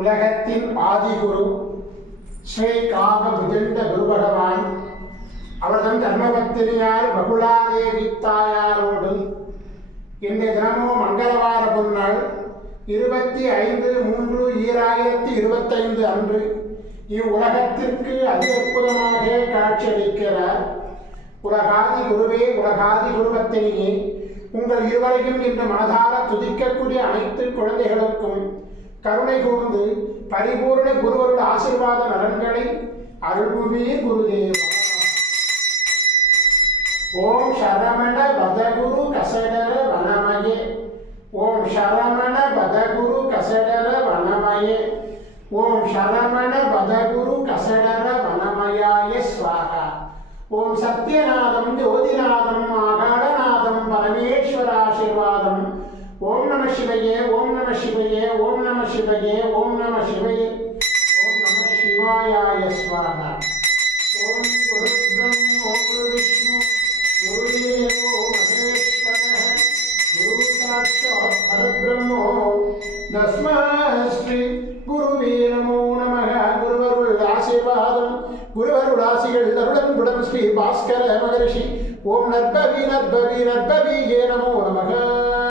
உலகத்தின் ஆதிகுரு ஸ்ரீ காக விஜந்த குரு பகவான் அவர்தம் தர்மபத்தினியார் பகுலாதேவி தாயாரோடு இன்றைய தினமோ மங்களவார பொன்னாள் 25/3/2025 அன்று இவ்வுலகத்திற்கு அதி அற்புதமாக காட்சியளிக்கிறார். உலகாதி குருவே, உலகாதி குருபத்தினியே, உங்கள் இருவரையும் இன்று மனதார துதிக்கக்கூடிய அனைத்து குழந்தைகளுக்கும் கருணை கூர்ந்து பரிபூர்ண குருவருடைய ஆசீர்வாத நலன்களை அருள்புவீர் குருதேவா. ஓம் சரமண பதகுரு கசடர வனமயே, ஓம் சரமண பதகுரு கசடர வனமயே, ஓம் சரமண பதகுரு கசடர வனமயாய ஸ்வாஹா. ஓம் சத்யநாதம் ஜோதிநாதம் ஆகாடநாதம் பரமேஸ்வராசீர்வாதம். ஓம் நம சிவயே, ஓம் நம சிவயே, ஓம் நம சிவயே, ஓம் நம சிவயே, ஓம் நம சிவாயாய ஸ்வாஹா. ஓம் குரு பிரம்மோ குரு விஷ்ணு குருதேவோ மகேஸ்வரः குரு சாட்சாத் பரபிரம்மோ தஸ்மை ஸ்ரீ குருவே நமோ நமः. குருவருள் ஆசீர்வாதம், குருவருள் ஆசிகள் அருளன்புடன் ஸ்ரீ பாஸ்கர மகரிஷி. ஓம் நற்பவி நற்பவி நற்பவியே நமோ நமः.